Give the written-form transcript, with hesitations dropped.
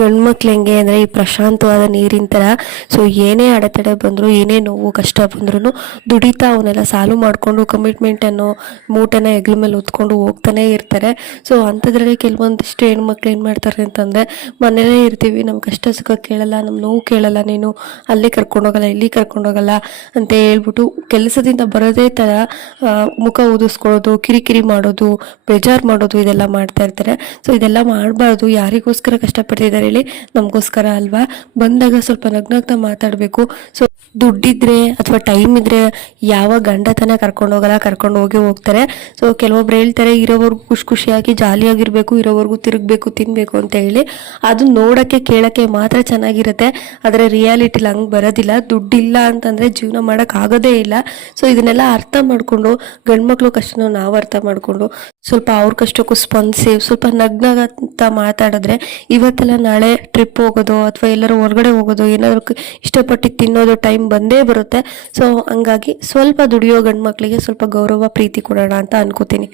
ಗಂಡು ಮಕ್ಳು ಹೆಂಗೆ ಅಂದರೆ ಈ ಪ್ರಶಾಂತವಾದ ನೀರಿನ ಥರ. ಸೊ ಏನೇ ಅಡೆತಡೆ ಬಂದರೂ, ಏನೇ ನೋವು ಕಷ್ಟ ಬಂದ್ರೂ ದುಡಿತಾ ಅವನ್ನೆಲ್ಲ ಸಾಲ್ವ್ ಮಾಡಿಕೊಂಡು ಕಮಿಟ್ಮೆಂಟನ್ನು ಮೂಟೆನ ಹೆಗ್ಲ ಮೇಲೆ ಹೊತ್ಕೊಂಡು ಹೋಗ್ತಾನೆ ಇರ್ತಾರೆ. ಸೊ ಅಂಥದ್ರಲ್ಲಿ ಕೆಲವೊಂದಿಷ್ಟು ಹೆಣ್ಮಕ್ಳು ಏನು ಮಾಡ್ತಾರೆ ಅಂತಂದರೆ, ಮನೇಲೇ ಇರ್ತೀವಿ, ನಮ್ಮ ಕಷ್ಟ ಸುಖ ಕೇಳಲ್ಲ, ನಮ್ಮ ನೋವು ಕೇಳಲ್ಲ, ನೀನು ಅಲ್ಲೇ ಕರ್ಕೊಂಡೋಗಲ್ಲ, ಇಲ್ಲಿ ಕರ್ಕೊಂಡೋಗಲ್ಲ ಅಂತ ಹೇಳ್ಬಿಟ್ಟು ಕೆಲಸದಿಂದ ಬರೋದೇ ಥರ ಮುಖ ಊದಿಸ್ಕೊಳ್ಳೋದು, ಕಿರಿಕಿರಿ ಮಾಡೋದು, ಬೇಜಾರು ಮಾಡೋದು, ಇದೆಲ್ಲ ಮಾಡ್ತಾ ಇರ್ತಾರೆ. ಸೊ ಇದೆಲ್ಲ ಮಾಡಬಾರ್ದು. ಯಾರಿಗೋಸ್ಕರ ಕಷ್ಟಪಡ್ತಿದ್ದಾರೆ ಹೇಳಿ? ನಮಗೋಸ್ಕರ ಅಲ್ವಾ? ಬಂದಾಗ ಸ್ವಲ್ಪ ನಗ್ನಗ್ತಾ ಮಾತಾಡಬೇಕು. ಸೊ ದುಡ್ಡಿದ್ರೆ ಅಥವಾ ಟೈಮ್ ಇದ್ರೆ ಯಾವ ಗಂಡತನ ಕರ್ಕೊಂಡು ಹೋಗ್ತಾರೆ. ಸೊ ಕೆಲವೊಬ್ರು ಹೇಳ್ತಾರೆ, ಇರೋವರೆಗೂ ಖುಷಿಯಾಗಿ ಜಾಲಿಯಾಗಿರ್ಬೇಕು, ಇರೋವರೆಗೂ ತಿರುಗಬೇಕು, ತಿನ್ಬೇಕು ಅಂತ ಹೇಳಿ. ಅದು ನೋಡೋಕ್ಕೆ ಕೇಳೋಕ್ಕೆ ಮಾತ್ರ ಚೆನ್ನಾಗಿರುತ್ತೆ, ಆದರೆ ರಿಯಾಲಿಟಿಲಿ ಹಂಗೆ ಬರೋದಿಲ್ಲ. ದುಡ್ಡಿಲ್ಲ ಅಂತಂದರೆ ಜೀವನ ಮಾಡೋಕ್ಕಾಗೋದೇ ಇಲ್ಲ. ಸೊ ಇದನ್ನೆಲ್ಲ ಅರ್ಥ ಮಾಡಿಕೊಂಡು, ಗಂಡು ಮಕ್ಳು ಕಷ್ಟನ ನಾವು ಅರ್ಥ ಮಾಡಿಕೊಂಡು ಸ್ವಲ್ಪ ಅವ್ರ ಕಷ್ಟಕ್ಕೂ ಸ್ಪಂದಿಸಿ ಸ್ವಲ್ಪ ನಗ್ನಗಂತ ಮಾತಾಡಿದ್ರೆ ಇವತ್ತೆಲ್ಲ ನಾಳೆ ಟ್ರಿಪ್ ಹೋಗೋದು ಅಥವಾ ಎಲ್ಲರೂ ಹೊರಗಡೆ ಹೋಗೋದು, ಏನಾದ್ರು ಇಷ್ಟಪಟ್ಟು ತಿನ್ನೋದು ಟೈಮ್ ಬಂದೇ ಬರುತ್ತೆ. ಸೊ ಹಂಗಾಗಿ ಸ್ವಲ್ಪ ದುಡಿಯೋ ಗಂಡು ಮಕ್ಕಳಿಗೆ ಸ್ವಲ್ಪ ಗೌರವ ಪ್ರೀತಿ ಕೊಡೋಣ ಅಂತ ಅನ್ಕೋತೀನಿ.